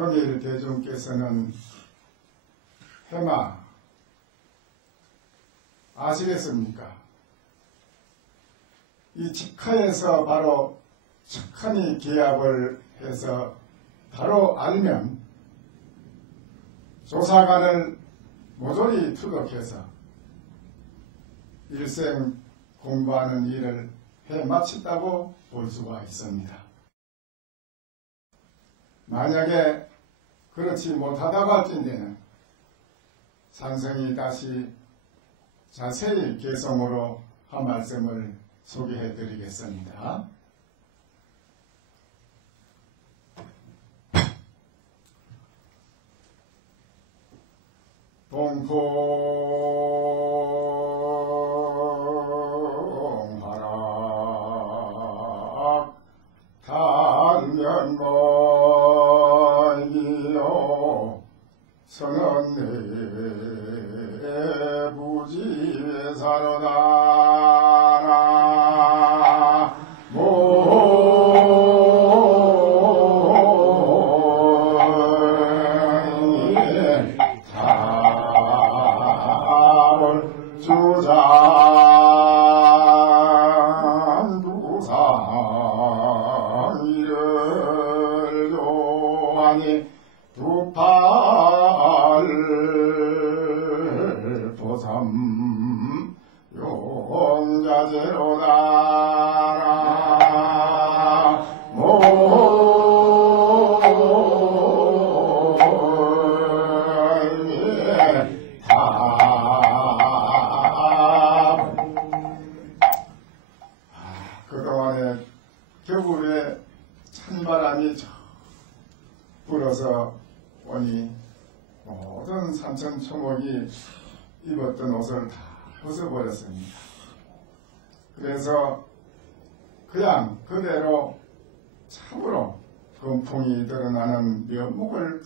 금일 대중께서는 해마 아시겠습니까? 이 직하에서 바로 착하니 기합을 해서 바로 알면 조사관을 모조리 투독해서 일생 공부하는 일을 해 마쳤다고 볼 수가 있습니다. 만약에 그렇지 못하다고 할진대는 산성이 다시 자세히 개성으로 한 말씀을 소개해 드리겠습니다. 동풍하락 단면거이요 선언내 부지사로다 주장두상이를 요하니 두팔 도삼 용자제로다 그동안에 겨울에 찬바람이 불어서 오니 모든 산천초목이 입었던 옷을 다 벗어버렸습니다. 그래서 그냥 그대로 참으로 금풍이 드러나는 면목을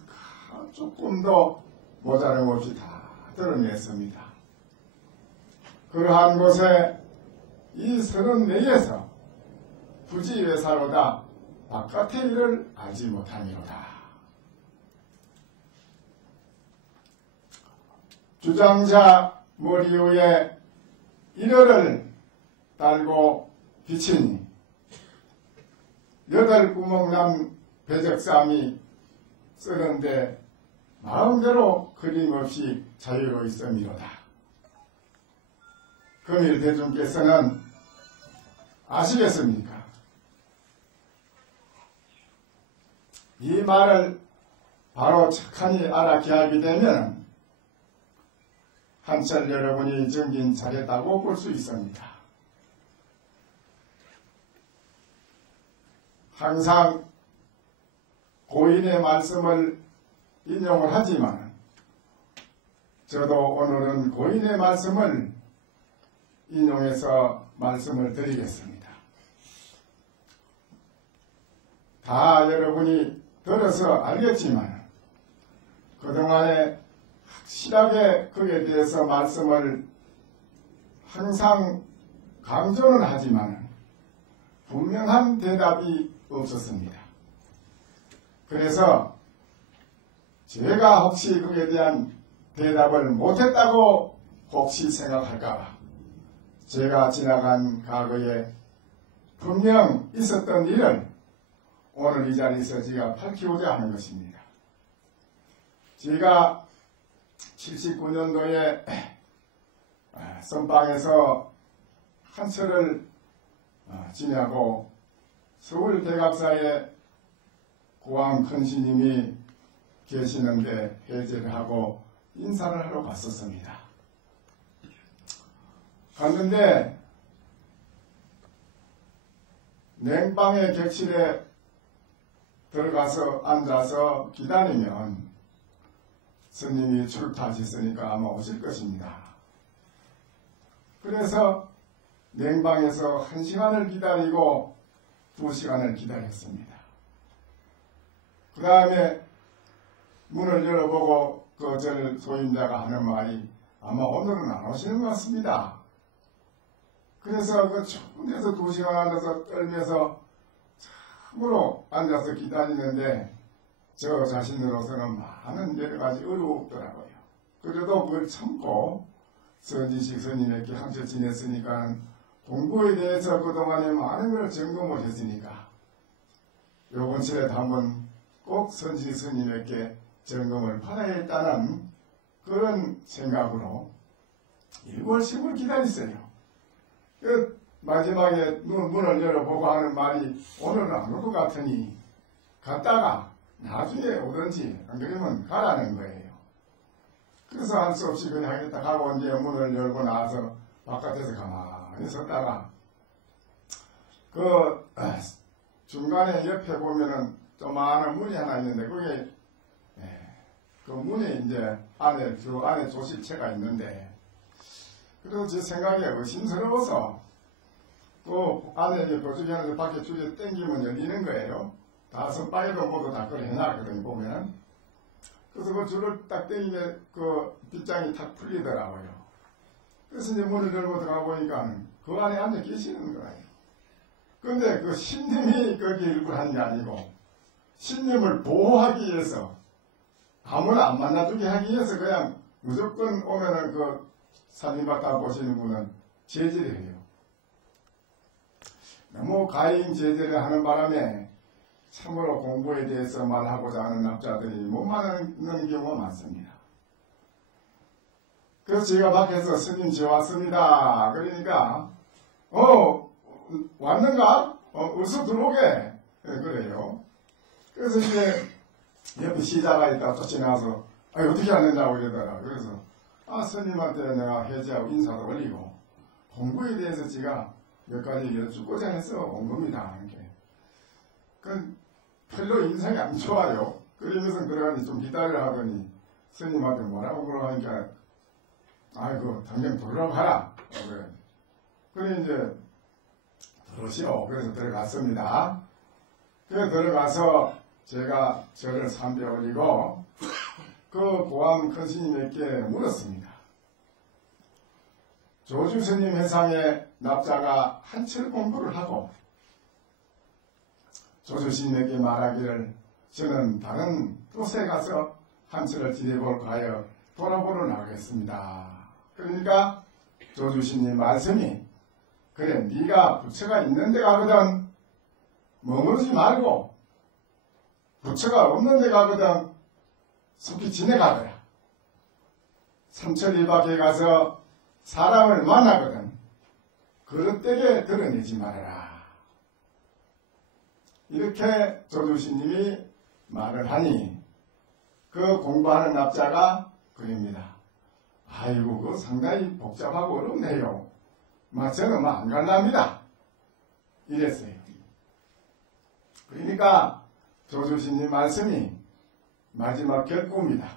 조금도 모자람 없이 다 드러냈습니다. 그러한 곳에 이 34에서 부지외사로다 바깥의 일을 알지 못하니로다. 주장자 머리 위에 일혈을 달고 비치니 8구멍 난 배적삼이 쓰는데 마음대로 그림없이 자유로 있음이로다. 금일 대중께서는 아시겠습니까? 이 말을 바로 착하니 알아게 하게 되면 한철 여러분이 정신 차렸다고 볼 수 있습니다. 항상 고인의 말씀을 인용을 하지만 저도 오늘은 고인의 말씀을 인용해서 말씀을 드리겠습니다. 다 여러분이 들어서 알겠지만 그동안에 확실하게 그에 대해서 말씀을 항상 강조는 하지만 분명한 대답이 없었습니다. 그래서 제가 혹시 그에 대한 대답을 못했다고 혹시 생각할까봐 제가 지나간 과거에 분명 있었던 일을 오늘 이 자리에서 제가 밝히고자 하는 것입니다. 제가 79년도에 선방에서 한철을 지내고 서울대갑사에 고왕 큰 스님이 계시는데 해제를 하고 인사를 하러 갔었습니다. 갔는데 냉방의 객실에 들어가서 앉아서 기다리면 스님이 출타하셨으니까 아마 오실 것입니다. 그래서 냉방에서 1시간을 기다리고 2시간을 기다렸습니다. 그 다음에 문을 열어보고 그 절 소임자가 하는 말이 아마 오늘은 안 오시는 것 같습니다. 그래서 그 추운 데서 2시간 앉아서 떨면서 참으로 앉아서 기다리는데 저 자신으로서는 많은 여러 가지 어려웠더라고요. 그래도 그걸 참고 선지식 스님에게 함께 지냈으니까 공부에 대해서 그동안에 많은 걸 점검을 했으니까 요번 주에 한번 꼭 선지식 스님에게 점검을 받아야겠다는 그런 생각으로 1월 10을 기다렸어요. 그 마지막에 문을 열어보고 하는 말이 오늘은 안 올 것 같으니 갔다가 나중에 오든지 안 그러면 가라는 거예요. 그래서 할 수 없이 그냥 하겠다 하고 이제 문을 열고 나와서 바깥에서 가만히 섰다가 그 중간에 옆에 보면은 조그마한 문이 하나 있는데 그게 그 문에 이제 그 안에 조실체가 있는데 그래서 제 생각에 의심스러워서 또 안에 이렇게 보조개 하나 밖에 줄에 당기면 열리는 거예요. 다 선박에도 모두 다 그걸 해놔, 보면. 그래서 그 줄을 딱 당기면 그 빗장이 탁 풀리더라고요. 그래서 이제 문을 열고 들어가 보니까 그 안에 앉아 계시는 거예요. 근데 그 신님이 거기 일부러 하는 게 아니고 신님을 보호하기 위해서 아무나 안 만나주게 하기 위해서 그냥 무조건 오면은 그 살림받다 보시는 분은 제재를 해요. 너무 가인 제재를 하는 바람에 참으로 공부에 대해서 말하고자 하는 납자들이 못 만나는 경우가 많습니다. 그래서 제가 밖에서 스님 저 왔습니다. 그러니까 왔는가? 어서 들어오게. 그래요. 그래서 이제 옆에 시자가 있다가 또 지나서 어떻게 왔느냐고 이러더라. 그래서 스님한테 내가 해제하고 인사도 올리고 공부에 대해서 제가 몇 가지 여쭙고자 해서 온 겁니다. 이렇게. 별로 인상이 안 좋아요. 그러면서 들어가니 좀 기다려 하더니 스님한테 뭐라고 그러니까 당장 들어가고 하라. 그래 이제 들어오시오. 그래서 들어갔습니다. 그래서 들어가서 제가 절을 3배 올리고 그 고암 큰 스님에게 물었습니다. 조주 스님 회상에 납자가 한철 공부를 하고 조주 스님에게 말하기를 저는 다른 곳에 가서 한철을 지내볼까 하여 돌아보러 나가겠습니다. 그러니까 조주 스님 말씀이 그래 네가 부처가 있는 데 가거든 머무르지 말고 부처가 없는 데 가거든 속히 지내가거라. 삼천리밖에 가서 사람을 만나거든 그릇되게 드러내지 말아라. 이렇게 조주스님이 말을 하니 그 공부하는 납자가 그럽니다. 아이고 그거 상당히 복잡하고 어렵네요. 저는 안 갈랍니다. 이랬어요. 그러니까 조주스님 말씀이 마지막 결구입니다.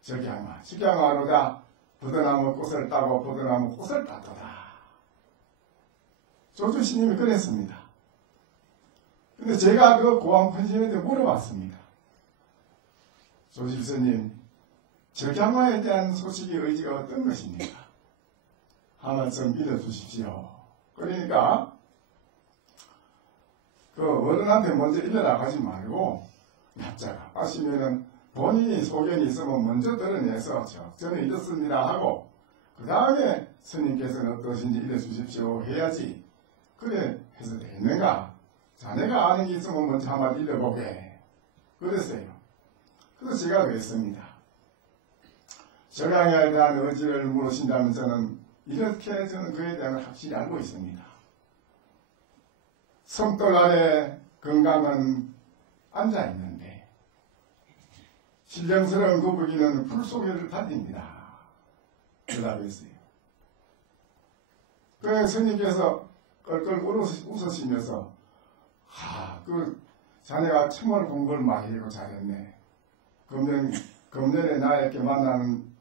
직양화로다 부드나무 꽃을 따고 부드나무 꽃을 따도다. 조주스님이 그랬습니다. 근데 제가 그 고암 큰 스님한테 물어봤습니다. 조실스님, 적양화에 대한 소식의 의지가 어떤 것입니까? 한 말씀 믿어주십시오. 그러니까 그 어른한테 먼저 일러나가지 말고 납자가 빠시면은 본인이 소견이 있으면 먼저 드러내서 저는 이렇습니다 하고 그 다음에 스님께서는 어떠신지 일러주십시오 해야지. 그래 해서 됐는가? 자네가 아는 게 있으면 먼저 한마디 일러보게. 그랬어요. 그래서 제가 그랬습니다. 적양에 대한 의지를 물으신다면 저는 이렇게 저는 그에 대한 걸 확실히 알고 있습니다. 섬돌 아래 건강은 앉아있는데 신령스러운 거북이는 풀 속에를 다닙니다. 대답했어요. 그 스님께서 껄껄 웃으시면서 자네가 참으로 공부를 많이 하고 잘했네. 금년에 나에게 만나는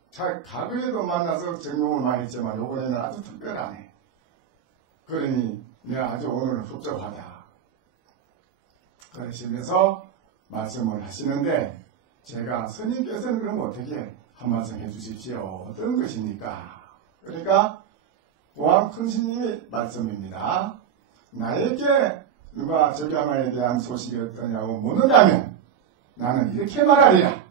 과거에도 만나서 전공을 많이 했지만 요번에는 아주 특별하네. 그러니 내가 아주 오늘 흡족하다. 그러시면서 말씀을 하시는데 제가 스님께서는 그럼 어떻게 한 말씀 해주십시오. 어떤 것입니까? 그러니까 고암 큰 스님의 말씀입니다. 나에게 누가 적양화에 대한 소식이 어떠냐고 묻는다면 나는 이렇게 말하리라.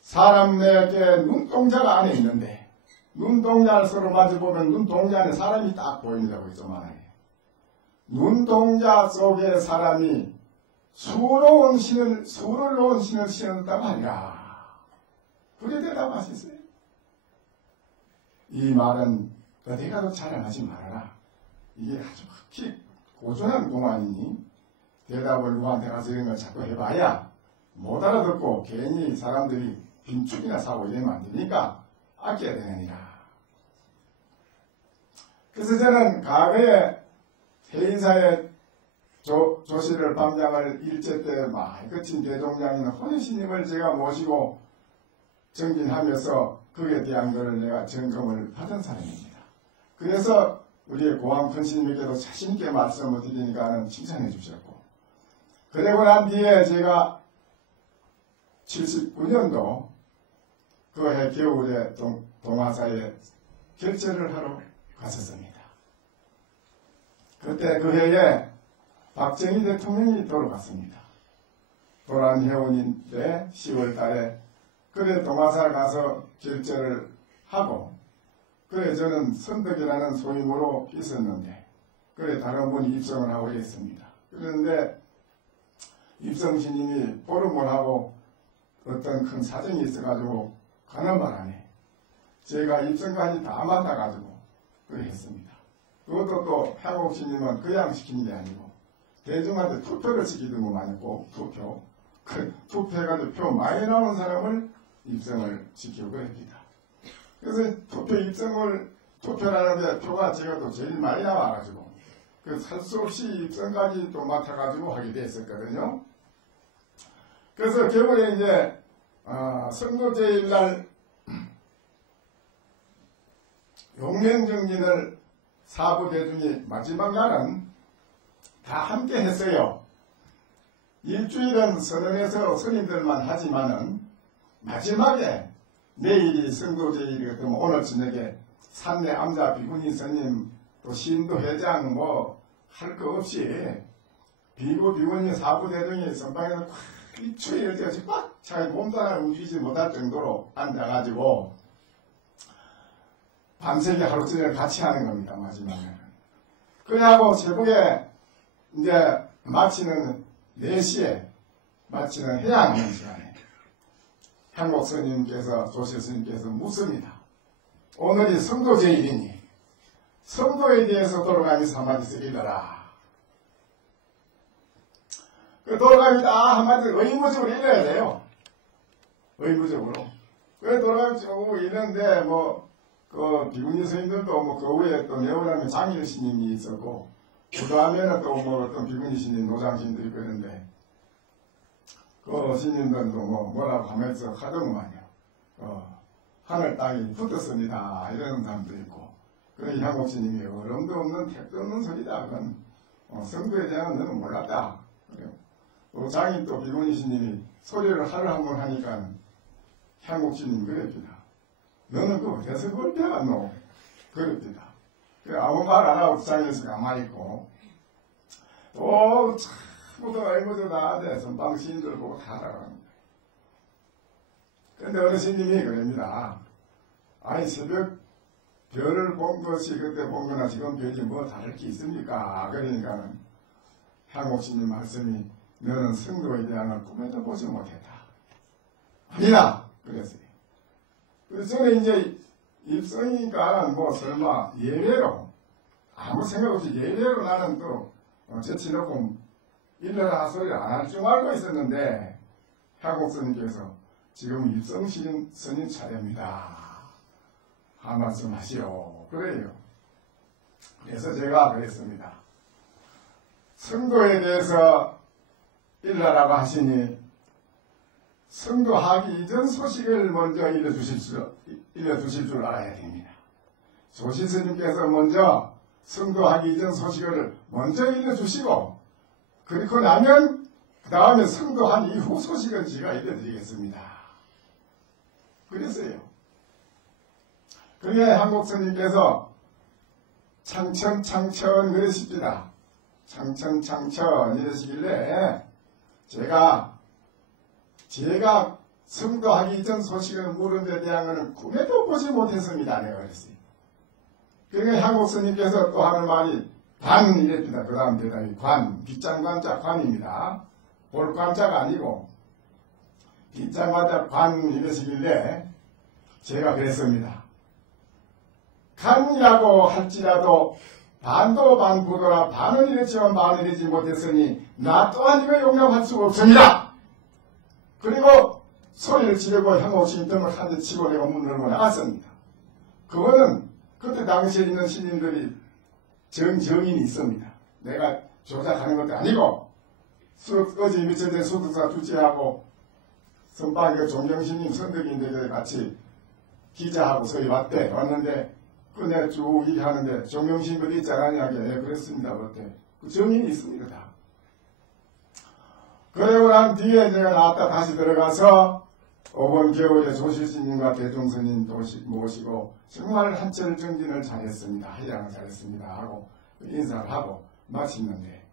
사람 내게 눈동자가 안에 있는데 눈동자를 서로 마주보면 눈동자 안에 사람이 딱 보인다고 했죠. 만약에 눈동자 속에 사람이 수를 놓은 신을 신었다고 하리라. 그래 대답하셨어요. 이 말은 어디 가도 자랑하지 말아라. 이게 아주 극히 고전한 공안이니 대답을 누구한테 가서 이런 걸 자꾸 해봐야 못 알아듣고 괜히 사람들이 빈축이나 사고 이러면 안 되니까 아껴야 되느니라. 그래서 저는 과거에 해인사의 조실을 방장을 일제 때 많이 거친 대종장인 혼인스님을 제가 모시고 정진하면서 그에 대한 것을 내가 점검을 받은 사람입니다. 그래서 우리 고왕 큰 스님에게도 자신있게 말씀을 드리니까는 칭찬해 주셨고, 그러고 난 뒤에 제가 79년도 그 해 겨울에 동화사에 결제를 하러 갔었습니다. 그때 그 해에 박정희 대통령이 돌아갔습니다. 돌아온 해운인데 10월 달에 그래 동화사에 가서 결제를 하고, 그래 저는 선덕이라는 소임으로 있었는데 그래 다른 분이 입성을 하고 있습니다. 그런데 입성스님이 보름을 하고 어떤 큰 사정이 있어가지고 가는 바람에 제가 입성까지 다 맡아가지고 그래 했습니다. 그것도 또 향옥스님은 그냥 시키는 게 아니고 대중한테 투표를 시키더구만 꼭 투표. 그 투표해가지고 표 많이 나온 사람을 입성을 시키고 그럽니다. 그래서 투표라는데 표가 제가 또 제일 많이 나와가지고 그 살 수 없이 입성까지 또 맡아가지고 하게 됐었거든요. 그래서 겨울에 이제 선거제일날 용맹정진을 사부 대중이 마지막 날은 다 함께 했어요. 일주일은 선언해서 스님들만 하지만은 마지막에 내일이 선거제일이 같으면 오늘 저녁에 산내 암자 비구니 스님 또 신도 회장 뭐 할 거 없이 비구니 사부 대중이 선방에서 이 추위를 떼어서 꽉 차게 몸도 하나 움직이지 못할 정도로 앉아가지고 밤새기 하루 종일 같이 하는 겁니다. 마지막에는. 그래하고 새벽에 이제 마치는 4시에 마치는 해양하는 시간에 향옥 스님께서 조실 스님께서 묻습니다. 오늘이 성도제일이니 성도에 대해서 돌아가면서 한마디 쓰기더라. 그 돌아가면서 한마디 의무적으로 읽어야 돼요. 의무적으로. 왜 돌아가면서 읽는데 그 비구니 스님들도 그 후에 또 내오라면 장일 스님이 있었고 그 다음에는 또 어떤 비구니 스님 노장 스님도 있고 그런데 그 스님들도 뭐라고 하면서 하더구만요. 하늘 땅이 붙었습니다. 이런 사람도 있고. 그래 향옥 스님이 얼음도 없는 택도 없는 소리다. 그건 성도에 대한 너는 몰랐다. 그래요. 장인 또 비구니 스님이 소리를 하루 한 번 하니까 향옥 스님 그랬습니다. 너는 그 어디서 그걸 배웠노? 그럽니다. 아무 말 안 하고 장에서 가만히 있고 또 참부터 알고도 나한테 선방 시인들 보고 다 알아갑니다. 그런데 어느 스님이 그럽니다. 아니 새벽 별을 본 것이 그때 본 거나 지금 별이 뭐 다를 게 있습니까? 그러니까는 향옥 스님 말씀이 너는 성도에 대한 꿈에도 보지 못했다. 아니라 그랬어요. 그래서 저는 이제 입성이니까 설마 예외로 아무 생각 없이 예외로 나는 또 제치놓고 일러라 소리를 안 할 줄 알고 있었는데 향옥 스님께서 지금 입성 스님 차례입니다. 한 말씀 하시오. 그래요. 그래서 제가 그랬습니다. 성도에 대해서 일러라고 하시니 성도하기 이전 소식을 먼저 일러주실 줄 알아야 됩니다. 조실 스님께서 먼저 성도하기 이전 소식을 먼저 일러주시고 그렇고 나면 그 다음에 성도한 이후 소식은 제가 일러드리겠습니다. 그랬어요. 그게 한국 스님께서 창천 그러십니다. 창천 이러시길래 제가 제가 성도하기 이전 소식을 물은 데 대한 것은 꿈에도 보지 못했습니다. 내가 그랬어요. 그러니까 향국 스님께서 또 하는 말이 관 이랬습니다. 그 다음 대답이 관, 빗장관자 관입니다. 볼관자가 아니고 빗장관자 관 이러시길래 제가 그랬습니다. 간이라고 할지라도 반도 반부도라 반은 이랬지만 반은 이러지 못했으니 나 또한 이거 용납할 수가 없습니다. 그리고 소리를 지르고 향옥신 등을 한 대 치고 내가 문을 열고 나갔습니다. 그거는 그때 당시에 있는 신인들이 정인이 있습니다. 내가 조작하는 것도 아니고 어제 며칠 전에 수득사 둘째하고 선방에 종경신님 선덕인데 같이 기자하고 서희 왔는데 그 내가 쭉 얘기하는데 종경신 그리 있지 않았냐 예, 그랬습니다. 그때 그 정인이 있습니다. 다. 그러고 난 뒤에 제가 나왔다 다시 들어가서 5번 겨울에 조실스님과 대종스님 모시고 정말 한철 정진을 잘했습니다. 한량을 잘했습니다. 하고 인사를 하고 마쳤는데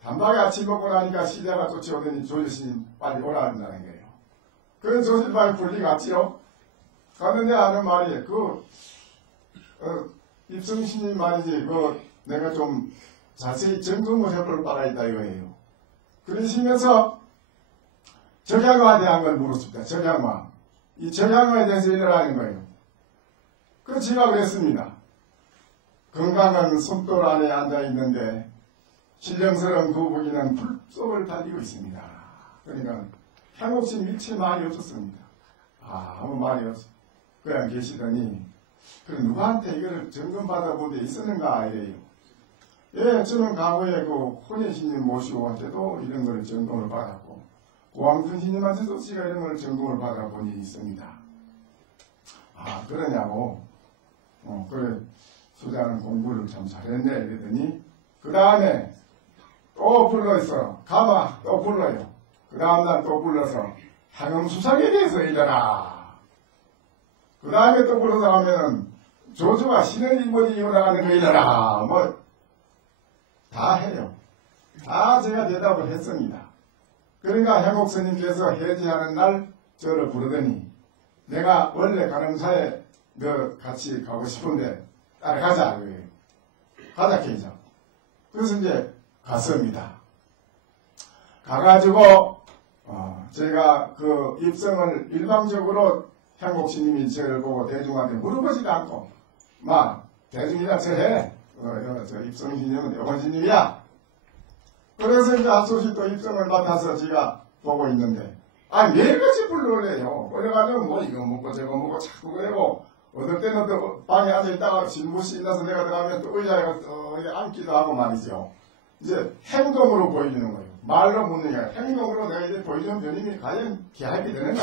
단박에 아침 먹고 나니까 시대가 쫓아오더니 조실스님 빨리 오라 한다는 거예요. 그런 조실빨리 분리 갔지요. 갔는데 하는 말이 입성신님 말이지 내가 좀 자세히 점검을 해볼 바가 있다 이거예요. 그러시면서 적양화에 대한 걸 물었습니다. 적양화. 이 적양화에 대해서 일어나는 거예요. 그 제가 그랬습니다. 건강한 솜돌 안에 앉아있는데 신령스러운 그 부기는 불 속을 달리고 있습니다. 그러니까 향옥신 일체 말이 없었습니다. 아무 말이 없어. 그냥 계시더니 누구한테 이걸 점검받아 본 데 있었는가 이래요. 예, 저는 과거에 혼인신님 모시고 할 때도 이런 걸 점검을 받았고 고왕준 신님한테도 제가 이런 걸 점검을 받아본 일이 있습니다. 그러냐고. 그래, 수자는 공부를 참 잘했네. 이랬더니, 그 다음에 또 불러있어. 가마 또 불러요. 그 다음날 또 불러서 향음수상에 대해서 일어나. 그 다음에 또 불러서 하면은 조조가 신의 일본이 일어나는 거 일어나. 다 해요. 다 제가 대답을 했습니다. 그러니까 향옥스님께서 해지하는 날 저를 부르더니 내가 원래 가늠사에 너 같이 가고 싶은데 따라가자. 가자 케이죠. 그래서 이제 갔습니다. 가가지고 제가 그 입성을 일방적으로 향옥스님이 저를 보고 대중한테 물어보지도 않고 대중이라 저해 저 입성신님은 여관신님이야. 그래서 이제 하소시 또 입성을 맡아서 제가 보고 있는데 매일같이 불러오래요. 그래가지고 이거 먹고 저거 먹고 자꾸 그러고 어떨 때는 또 방에 앉아있다가 진무시 일어나서 내가 들어가면 또 의자에 가서 앉기도 하고 말이죠. 이제 행동으로 보여주는 거예요. 말로 묻는 게 아니라 행동으로 내가 이제 보여주는 변임이 과연 기하게 되는가?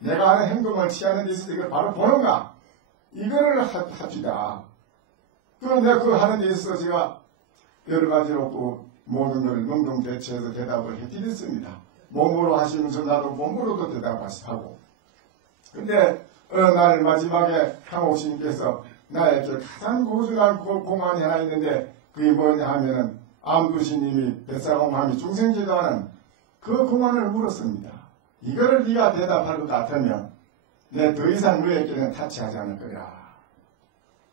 내가 하는 행동을 취하는 데 있어서 이걸 바로 보는가? 이거를 합시다. 그럼 내가 그걸 하는 데 있어서 제가 여러 가지로 모든 걸 능동대처해서 대답을 해드렸습니다. 몸으로 하시면서 나도 몸으로도 대답하고. 근데 어느 날 마지막에 향옥신님께서 나에게 가장 고중한 공안이 하나 있는데 그게 뭐냐 하면은 암두신님이 뱃사공함이 중생제도하는 그 공안을 물었습니다. 이거를 네가 대답할 것 같으면 내 더 이상 너에게는 타치하지 않을 거야.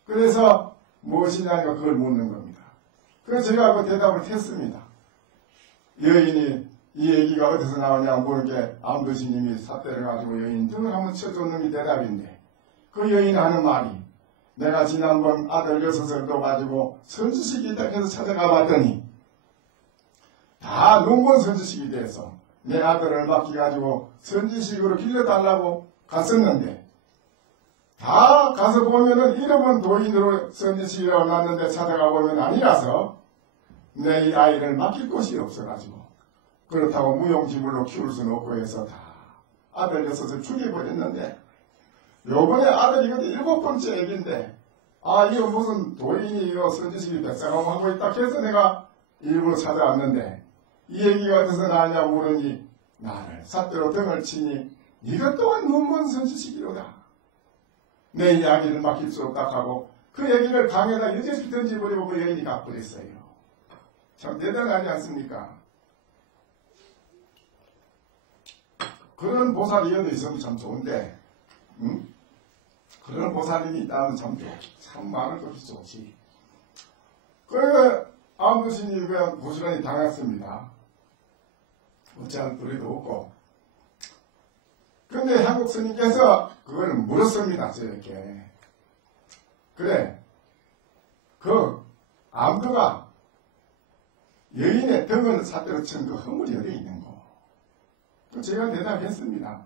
그래서 무엇이냐니까 그걸 묻는 겁니다. 그래서 제가 그 대답을 했습니다. 여인이 이 얘기가 어디서 나오냐 모르게 암두신님이 삿대를 가지고 여인 등을 한번 쳐줬는 게 대답인데 그 여인이 하는 말이 내가 지난번 아들 6을 가지고 선지식이 있다 해서 찾아가 봤더니 다 농건 선지식이 돼서 내 아들을 맡겨가지고 선지식으로 길러달라고 갔었는데 다 가서 보면은 이름은 도인으로 선지식이라고 놨는데 찾아가 보면 아니라서 내 이 아이를 맡길 곳이 없어가지고 그렇다고 무용지물로 키울 수는 없고 해서 다 아들 6을 죽여버렸는데 요번에 아들이 근데 7번째 애기인데 이거 무슨 도인이 이거 선지식이 백사람 하고 있다 해서 내가 일부러 찾아왔는데 이 얘기가 어디서 나왔냐고 물으니 나를 삿대로 등을 치니 이것 또한 눈먼 선지식이로다. 내 이야기를 맡길 수 없다 하고 그 얘기를 강에다 여지없이 던져버리고 그 여인이 갚버렸어요. 참 대단하지 않습니까? 그런 보살이어도 있으면 참 좋은데, 응? 그런 보살이 있다면 참 좋지. 참 많을 것이 좋지. 그래서 암두신이 그냥 부지런히 당했습니다. 어찌할 도리도 없고. 근데 한국 스님께서 그걸 물었습니다. 저렇게. 그래. 그 암두가 여인의 등을 사대로 친 그 허물이 어디 있는 거. 그 제가 대답했습니다.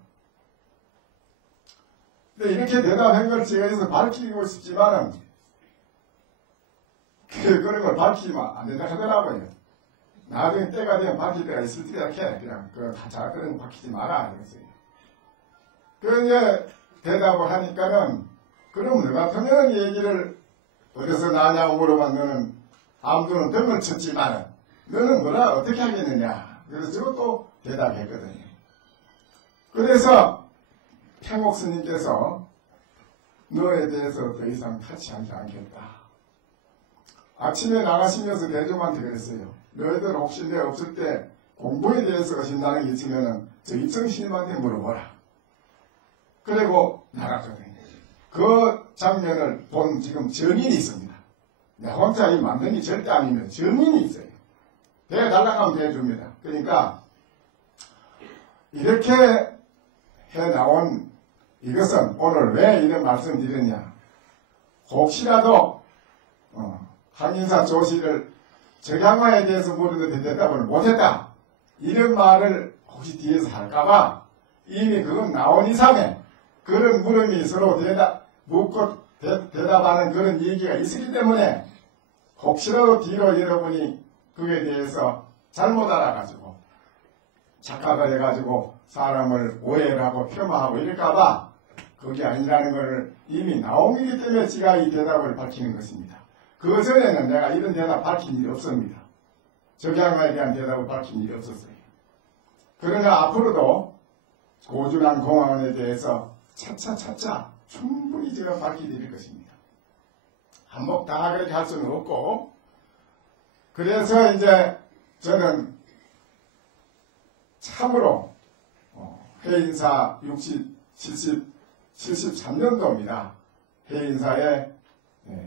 근데 이렇게 대답한 걸 제가 여기서 밝히고 싶지만은 그런 걸 밝히면 안 된다 하더라고요. 나중에 때가 되면 밝힐 때가 있을 때가 해. 그냥 다 그런 거 밝히지 마라. 그랬어요. 그 이제 대답을 하니까는 그럼 너 같으면 얘기를 어디서 나냐고 물어봐. 너는 암두는 등을 쳤지만 너는 뭐라 어떻게 하겠느냐. 그래서 저것도 대답했거든요. 그래서 평옥 스님께서 너에 대해서 더 이상 타치하지 않겠다. 아침에 나가시면서 대중한테 그랬어요. 너희들 혹시 내 없을 때 공부에 대해서 의심나는 게 있으면은 저 이청 스님한테 물어보라. 그리고 나갔거든요. 그 장면을 본 지금 증인이 있습니다. 내 혼자 이 만든 게 절대 아니면 증인이 있어요. 대달라고 하면 대줍니다. 그러니까 이렇게 해 나온 이것은 오늘 왜 이런 말씀 드렸냐. 혹시라도 항인사 조실을 적양화에 대해서 물었는데 대답을 못했다. 이런 말을 혹시 뒤에서 할까봐 이미 그건 나온 이상에 그런 물음이 서로 묻고 대답하는 그런 얘기가 있었기 때문에 혹시라도 뒤로 여러분이 그에 대해서 잘못 알아가지고 착각을 해가지고 사람을 오해를 하고 폄하하고 이럴까봐 그게 아니라는 것을 이미 나온 거기 때문에 제가 이 대답을 밝히는 것입니다. 그 전에는 내가 이런 대답 밝힌 일이 없습니다. 적양화에 대한 대답을 밝힌 일이 없었어요. 그러나 앞으로도 고준한 공황원에 대해서 차차 충분히 제가 밝혀드릴 것입니다. 한몫 다 그렇게 할 수는 없고, 그래서 이제 저는 참으로 해인사 73년도입니다. 해인사에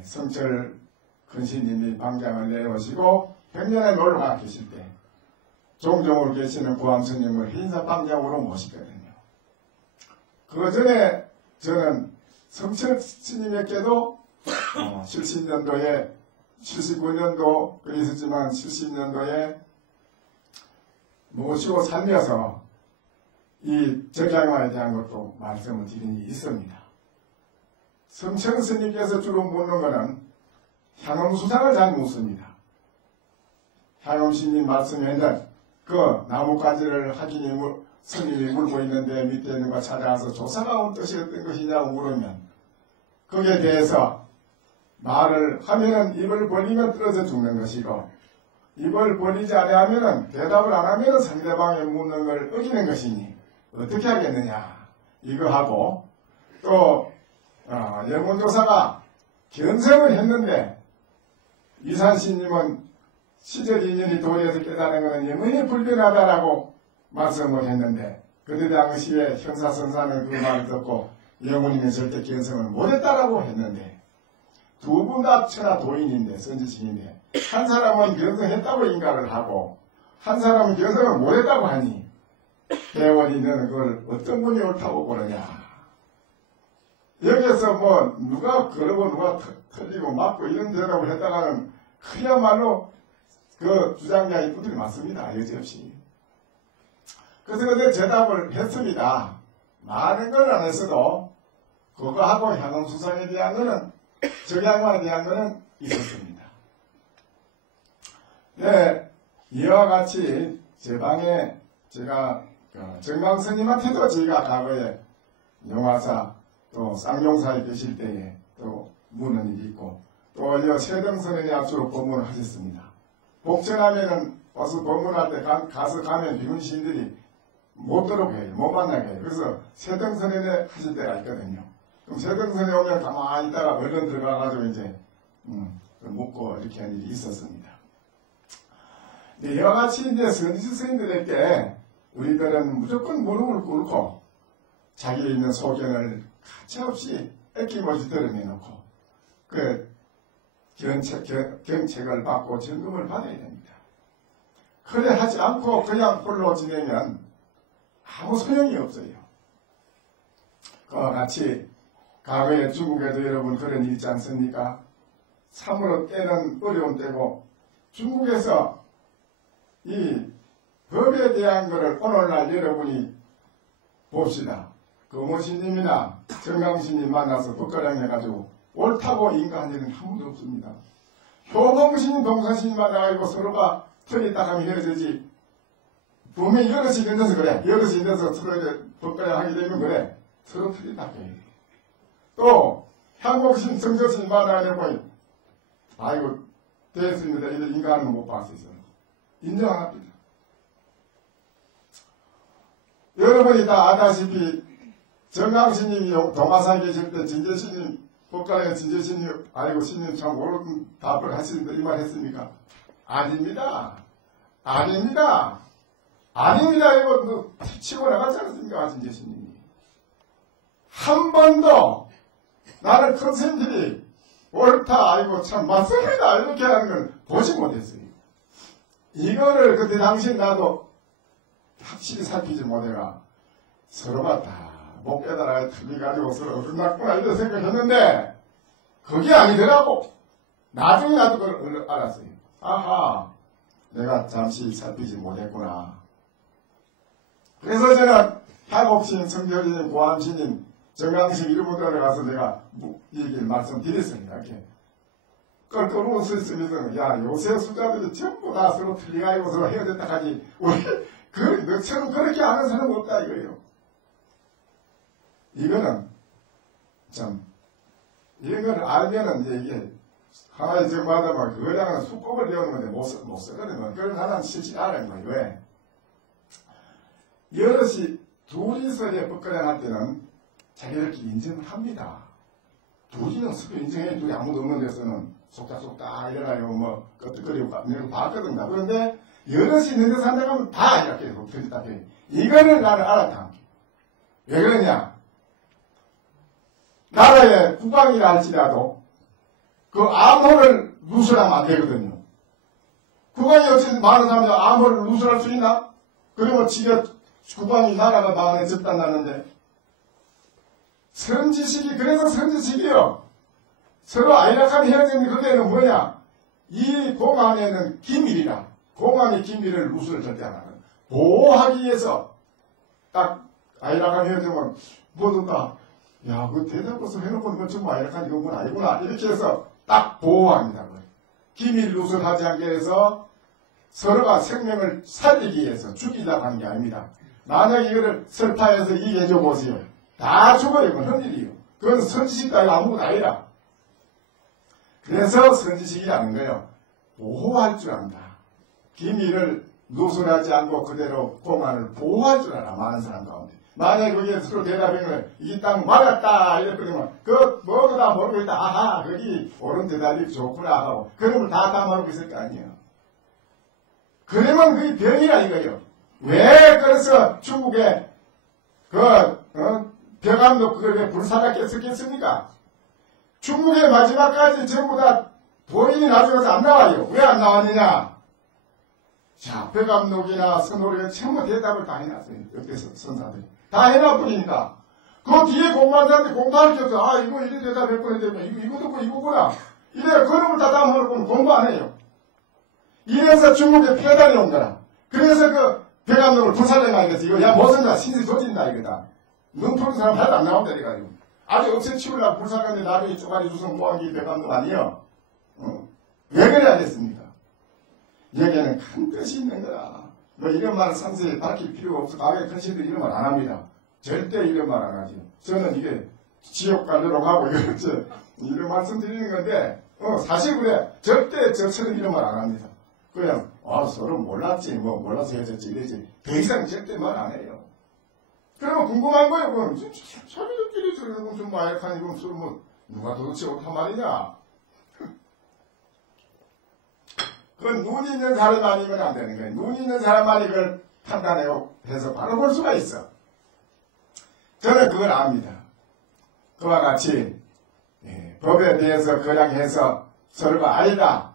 성철 근신님이 방장을 내놓으시고 백년에 놀러가 계실 때 종종으로 계시는 구암스님을 해인사 방장으로 모시거든요. 그 전에 저는 성철 스님에게도 70년도에 79년도 그랬었지만 70년도에 모시고 살면서 이 적양화에 대한 것도 말씀을 드린 일이 있습니다. 성철 스님께서 주로 묻는 것은 향음수상을 잘 묻습니다. 향음스님 말씀에는 그 나뭇가지를 스님이 물고 있는데 밑에 있는 거 찾아가서 조사가 온 뜻이 어떤 것이냐고 물으면 거기에 대해서 말을 하면은 입을 벌리면 떨어져 죽는 것이고 입을 벌리지 않으면 대답을 안 하면 상대방이 묻는 걸 어기는 것이니 어떻게 하겠느냐 이거 하고 또 영혼조사가 견성을 했는데 이산시님은 시절 인연이 도리에서 깨달은 것은 영원히 불변하다라고 말씀을 했는데 그때 당시에 형사선사는 그 말을 듣고 영혼이면 절대 견성을 못했다라고 했는데 두 분 다 천하 도인인데 선지신인데 한 사람은 견성했다고 인가를 하고 한 사람은 견성을 못했다고 하니 대원이 너는 그걸 어떤 분이 옳다고 보느냐. 여기에서 뭐 누가 그러고 누가 틀리고 맞고 이런 대답을 했다가는 그야말로 그 주장자의 분들이 많습니다. 여지없이. 그래서 그때 대답을 했습니다. 많은 건 안 했어도 그거하고 향응수상에 대한 거는 적양화에 대한 거는 있었습니다. 네, 이와 같이 제 방에 제가 정강스님한테도 제가 과거에 용화사 또 쌍용사에 계실 때에 또 묻는 일이 있고 또 세등선언의 앞으로 법문을 하셨습니다. 복천하면은 와서 법문할 때 가서 가면 비문시인들이 못 들어오게 해요. 못 만나게 해요. 그래서 세등선언에 하실 때가 있거든요. 그럼 세등선에 오면 가만히 있다가 얼른 들어가가지고 이제 묻고 이렇게 하는 일이 있었습니다. 이와 같이 이제 선지 스님들에게 우리들은 무조건 무릎을 꿇고 자기에 있는 소견을 가차없이 아낌없이 드러내놓고 그 경책을 받고 점검을 받아야 됩니다. 그래 하지 않고 그냥 홀로 지내면 아무 소용이 없어요. 그와 같이 과거에 중국에도 여러분 그런 일 있지 않습니까? 참으로 때는 어려운 때고 중국에서 이 법에 대한 것을 오늘날 여러분이 봅시다. 금호신님이나 정강신님 만나서 법가량해가지고 옳다고 인가한 일은 한 번도 없습니다. 효봉신님, 동사신님 만나가지고 서로가 틀이 딱 하면 헤어지지. 분명히 여럿이 있는 데서 그래. 여럿이 있는 데서 서로 법가량하게 되면 그래. 서로 틀이 딱 해요. 또 향복신, 정조신 만나가지고 아이고 됐습니다. 이들 인가하는 거 못 봤어요. 인정 안 합니다. 여러분이 다 아다시피 정강신님이 동화사에 계실 때 진제신님, 법가랑의 진제신님, 아이고 신님 참 옳은 답을 하시는데 이 말 했습니까? 아닙니다. 아닙니다. 아닙니다. 이거 치고 나갔지 않습니까? 진제신님이. 한 번도 나는 큰 선생님들이 옳다, 아이고 참 맞습니다. 이렇게 하는 걸 보지 못했어요. 이거를 그때 당시 나도 확실히 살피지 못해가 서로가 다 못 깨달아 틀려가지고 서로 어긋났구나 이런 생각했는데 그게 아니더라고. 나중에 나도 그걸 알았어요. 아하, 내가 잠시 살피지 못했구나. 그래서 저는 향옥신, 성결이님, 고암신님, 정강신 이런 분들에 가서 내가 이 얘기를 말씀드렸습니다. 이렇게 껄껄 웃으면서 야 요새 수자들이 전부 다 서로 틀려가지고 서로 헤어졌다 하지 우리 너처럼 그렇게 아는 사람은 없다 이거예요. 이거는 참 이런 걸 알면은 이제 이게 하나의 정마다 막 그거랑은 수법을 배우는 건데 못 쓰거든요. 그걸 나는 실시 알아야 거예요. 왜? 여럿이 둘이서 법가량 할 때는 자기들끼리 인정을 합니다. 둘이는 서로 인정해. 둘이 아무도 없는 데서는 속닥속닥 일어나요. 뭐 끄떡거리고 내가 봤거든요. 그런데 여럿이 있는 데서 한다고 하면 다 이렇게 터졌다. 이거는 나는 알았다. 왜 그러냐? 나라의 국방이라 할지라도 그 암호를 누설하면 안 되거든요. 국방이 어쨌든 많은 사람들 암호를 누설할 수 있나? 그러면 지가 국방이 나라가 많이 접단하는데 선지식이 그래서 선지식이요. 서로 아이락한 헤어지는 그게는 뭐냐? 이 공안에는 기밀이라. 공안의 기밀을 누설을 절대 안 하는. 보호하기 위해서 딱 아이락한 헤어지면 뭐든가 야, 그 대답로서 해놓고 그 정말 아이락한 이건 아니구나. 이렇게 해서 딱 보호합니다. 기밀 누설하지 않게 해서 서로가 생명을 살리기 위해서 죽이려고 하는 게 아닙니다. 만약 이거를 설파해서 이해해줘 보세요. 다 죽어요. 그건 헛일이에요. 그건 선지식 따위 아무것도 아니라. 그래서 선지식이라는 거예요. 보호할 줄 안다. 기밀을 누설하지 않고 그대로 공안을 보호할 줄 알아. 많은 사람 가운데. 만약에 거기에 서로 대답하면 이 땅 맞았다 이랬거든요. 그 뭐도 다 모르고 있다. 아하 거기 옳은 대답이 좋구나 하고 그놈을 다 까먹고 있을 거 아니에요. 그러면 그게 병이라 이거예요. 왜 그래서 중국에 벼감독 그걸 왜 불사답게 썼겠습니까? 중국의 마지막까지 전부 다 본인이 나중에 안 나와요. 왜 안 나왔느냐? 자, 벼감독이나 선호리가 전부 대답을 다 해놨어요. 역대 선사들이. 다 해놔버리니까. 그 뒤에 공부한 사람들이 공부할 게 없어. 아, 이거 이래 대답했거든요. 이거 듣고 이거구나. 이래 그놈을 다 담아놓고 공부 안 해요. 이래서 중국에 폐단이 온 거라. 그래서 그 벼감독을 불사령하겠어. 이거 야, 무슨다 신세 조진다 이거다. 눈 푸는 사람 하나도 안 나온다 이래가지고. 아주 없애치우려고 불사령인데 나중에 쪼가리 주성 모한 게 벼감독 아니에요. 왜 그래야겠습니까? 여기에는 큰 뜻이 있는 거라. 뭐 이런 말을 상세히 밝힐 필요가 없어. 과거에 큰 신들이 이런 말 안 합니다. 절대 이런 말 안 하죠. 저는 이게 지옥 가도록 하고 이런 말씀 드리는 건데 사실 그래. 절대 저처럼 이런 말 안 합니다. 그냥 서로 몰랐지 뭐 몰라서 헤어졌지 이러지. 더 이상 절대 말 안 해요. 그러면 궁금한 거예요. 그럼 자기들끼리 저러는 좀 마약한 이건 서로 뭐 누가 도대체 어떤 말이냐. 그건 눈 있는 사람 아니면 안 되는 거예요. 눈 있는 사람만이 그걸 판단해서 바로 볼 수가 있어. 저는 그걸 압니다. 그와 같이 법에 대해서 거량해서 서로가 아니다,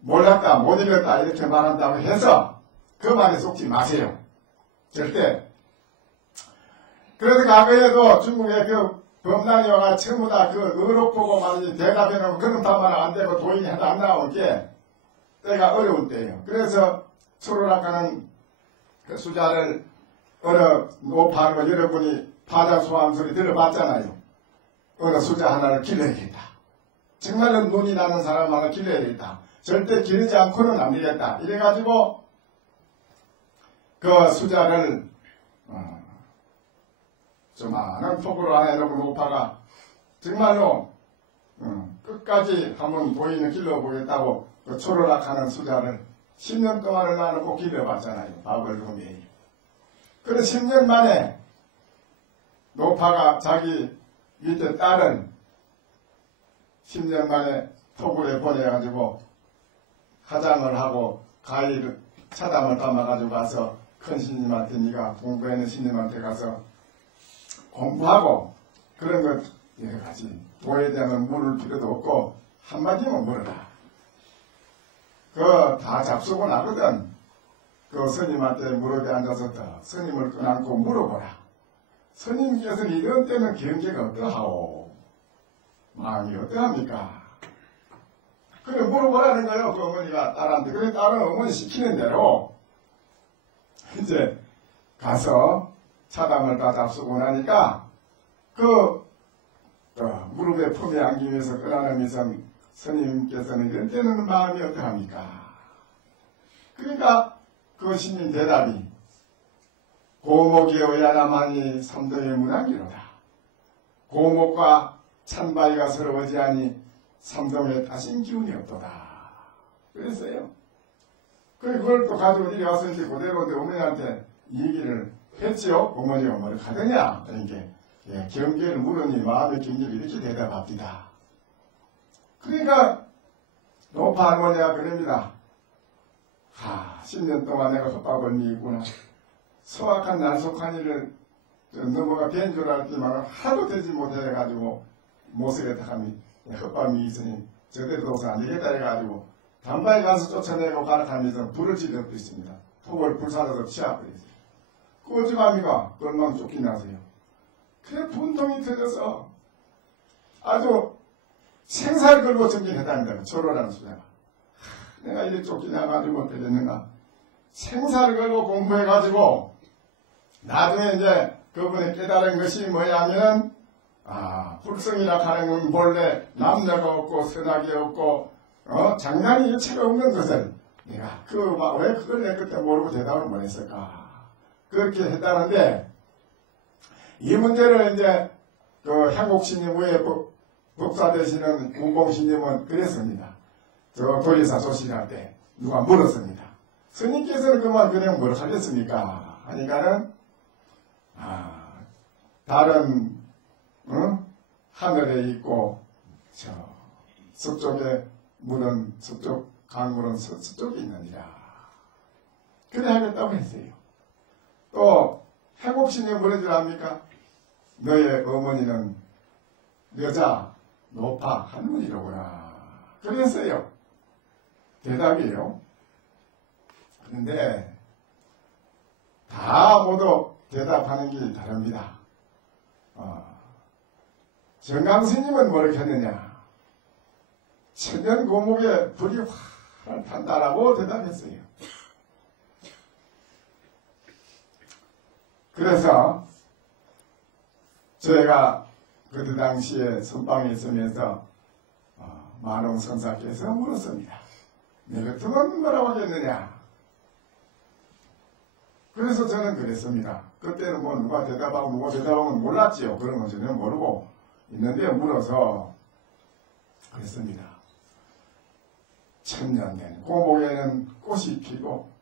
몰랐다, 못 읽었다 이렇게 말한다고 해서 그 말에 속지 마세요. 절대. 그래서 과거에도 중국의 그 범람여가 전부 다 그 의록 보고 말이지 대답해놓으면 그런 답만 안 되고 도인이 하나 안 나올 게 때가 어려울 때예요. 그래서 초로락하는 그 수자를 노파하는 거 여러분이 파자 소함 소리 들어봤잖아요. 어느 수자 하나를 길러야겠다. 정말로 눈이 나는 사람 하나 길러야겠다. 절대 기르지 않고는 안 되겠다. 이래가지고 그 수자를 조만한 폭으로 안에 놓고 노파가 정말로 끝까지 한번 도인을 길러보겠다고 그 초로락하는 수자를 10년 동안을 나는 꼭 길러봤잖아요. 밥을 보면. 그래 10년 만에 노파가 자기 밑에 딸은 10년 만에 토굴에 보내가지고 화장을 하고 가위를 차담을 담아가지고 가서 큰 스님한테 네가 공부하는 스님한테 가서 공부하고 그런 것 여러 가지 도에 대한 물을 필요도 없고 한마디만 물어라. 그거 다 잡수고 나거든. 그 스님한테 무릎에 앉아서 더 스님을 껴안고 물어보라. 스님께서는 이런 때는 경계가 어떠하오? 마음이 어떠합니까? 그래 물어보라는 거예요. 그 어머니가 딸한테. 그래 딸은 어머니 시키는 대로 이제 가서 차담을 다 잡수고 나니까 그 무릎에 품에 안기면서 껴안으면서 스님께서는 이런 때는 마음이 어떠합니까? 그러니까 그 스님 대답이 고목이 어야나마니 삼동의 문안기로다. 고목과 찬바위가 서러워지 아니 삼동에 따신 기운이 없도다. 그랬어요. 그걸 또 가지고 이리 와서 이제 그대로 어머니한테 얘기를 했지요. 어머니가 뭐를 하더냐. 그러니까 경계를 물으니 마음의 경계를 이렇게 대답합니다. 그러니까 노파 할머니가 그럽니다. 10년 동안 내가 헛밥을 미구나. 소악한 난속한 일을 넘어가 된 줄 알았지만 하도 되지 못해가지고 못쓰겠다 하니 헛밥이 있으니 저대로 도서 안 되겠다 해가지고 단바에 가서 쫓아내고 가락하면서 불을 지르고 있습니다. 폭을 불사라서 치아버렸어요. 그 어찌합니까? 얼마나 쫓기나세요. 그래 분통이 터져서 아주 생사를 걸고 전진했답니다. 초로라는 수자가. 내가 이렇게 쫓기나가지고 어떻게 됐는가. 생사를 걸고 공부해가지고 나중에 이제 그분이 깨달은 것이 뭐냐면은 불성이라 하는 건 본래 남녀가 없고 선악이 없고 장난이 일체가 없는 것을 내가 왜 그걸 내 그때 모르고 대답을 못했을까. 그렇게 했다는데 이 문제를 이제 그 향곡스님 후에 법사 되시는 운봉스님은 그랬습니다. 저 도리사 조실할 때 누가 물었습니다. 스님께서는 그 말 그냥 뭘 하겠습니까? 하니까는 다른 하늘에 있고 저 서쪽에 물은 서쪽 강물은 서쪽에 있느니라. 그래 하겠다고 했어요. 또 행복신이 뭐라 줄 압니까? 너의 어머니는 여자 노파 할머니로구나. 그랬어요. 대답이에요. 그런데 다 모두 대답하는 게 다릅니다. 정강스님은 뭐라고 했느냐? 천년 고목에 불이 활 탄다라고 대답했어요. 그래서 저희가 그때 당시에 선방에 있으면서 만홍 선사께서 물었습니다. 내 같으면 뭐라고 하겠느냐? 그래서 저는 그랬습니다. 그때는 뭐 누가 대답하고 누가 대답하면 몰랐지요. 그런 건 전혀 모르고 있는데 물어서 그랬습니다. 천년 된 고목에는 꽃이 피고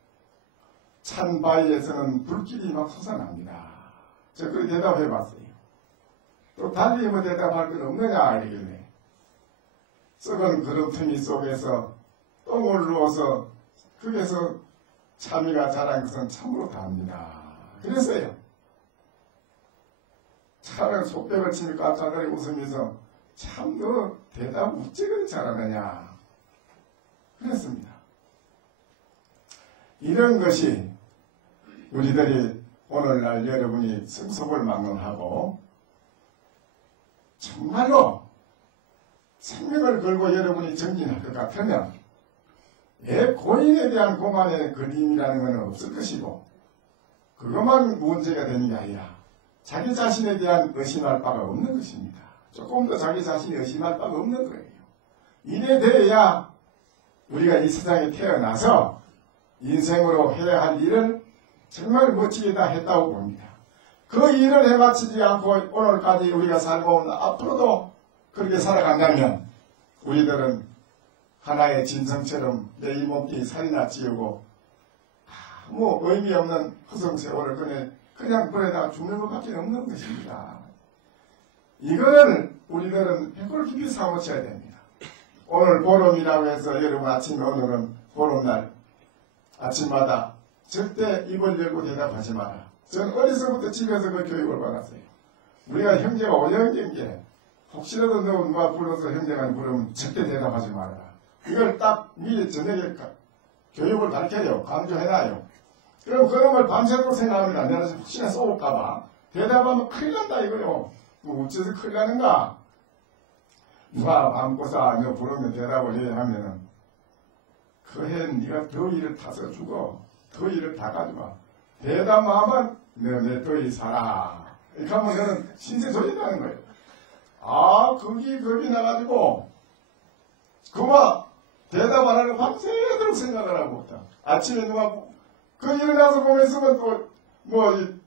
찬 바위에서는 불길이 막 솟아납니다. 저 그렇게 대답해 봤어요. 또 달리 뭐 대답할 건 없느냐 이러길래 썩은 그름터미 속에서 똥을 누워서 거기에서 참이가 자란 것은 참으로 다합니다. 그랬어요. 차라리 속배를 치며 깜짝거리 웃으면서 참 너 대답 어찌 잘하느냐 그랬습니다. 이런 것이 우리들이 오늘날 여러분이 승속을 막론하고 정말로 생명을 걸고 여러분이 전진할 것 같으면 고인에 대한 공안의 그림이라는 것은 없을 것이고 그것만 문제가 되는 게 아니라 자기 자신에 대한 의심할 바가 없는 것입니다. 조금 더 자기 자신이 의심할 바가 없는 거예요. 이래 되어야 우리가 이 세상에 태어나서 인생으로 해야 할 일을 정말 멋지게 다 했다고 봅니다. 그 일을 해마치지 않고 오늘까지 우리가 살고 온 앞으로도 그렇게 살아간다면 우리들은 하나의 진성처럼 내 이 몸뚱이 살이나 찌우고 아무 의미 없는 허송세월을 그냥 보내다가 죽는 것밖에 없는 것입니다. 이걸 우리들은 100% 깊이 사무쳐야 됩니다. 오늘 보름이라고 해서 여러분 아침에 오늘은 보름날 아침마다 절대 입을 열고 대답하지 마라. 전 어려서부터 집에서 그 교육을 받았어요. 우리가 형제가 오형제인데 혹시라도 누가 불러서 형제가 부르면 절대 대답하지 말아라. 이걸 딱 미리 저녁에 교육을 가르쳐요. 강조해놔요. 그럼 그런 걸 밤새도록 생각합니다. 내가 혹시나 쏘볼까봐. 대답하면 큰일 난다 이거요. 뭐 어째서 큰일 나는가? 누가 밤고사 너 부르면 대답을 해 하면은 그 해는 네가 더위를 타서 죽어. 더위를 다 가져와. 대답하면 내 더위 살아. 이렇게 하면 너는 신세 조진다는 거예요. 아 겁이 나가지고 그만 대답 안 하고 밤새도록 생각을 하고 있다. 아침에 누가 일어나서 보면서는 또